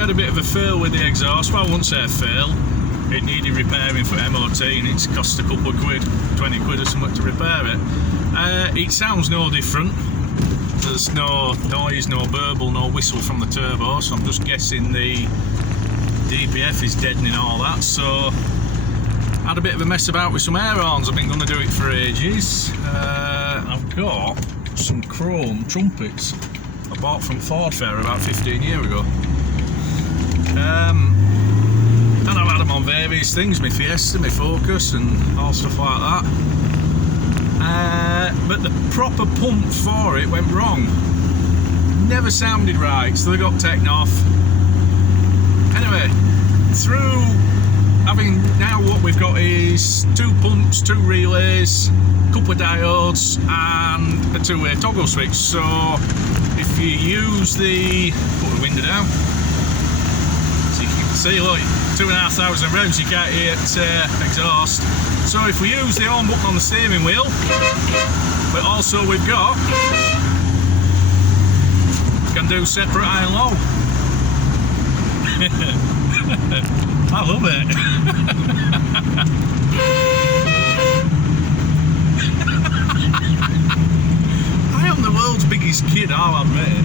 had a bit of a fail with the exhaust. Well, I wouldn't say a fail. It needed repairing for MOT and it's cost a couple of quid, 20 quid or something to repair it. It sounds no different. There's no noise, no burble, no whistle from the turbo, so I'm just guessing the DPF is deadening all that. So had a bit of a mess about with some air horns. I've been going to do it for ages. I've got some chrome trumpets I bought from Ford Fair about 15 years ago. And I've had them on various things, my Fiesta, my Focus and all stuff like that. But the proper pump for it went wrong. Never sounded right, so they got taken off. Anyway, through having now what we've got is 2 pumps, 2 relays, a couple of diodes and a 2-way toggle switch. So if you use the, put the window down, so you can see, look, 2,500 revs, you can't hear exhaust. So if we use the on button on the steering wheel, but also we've got, can do separate high and low. I love it. I am the world's biggest kid, I'll admit it.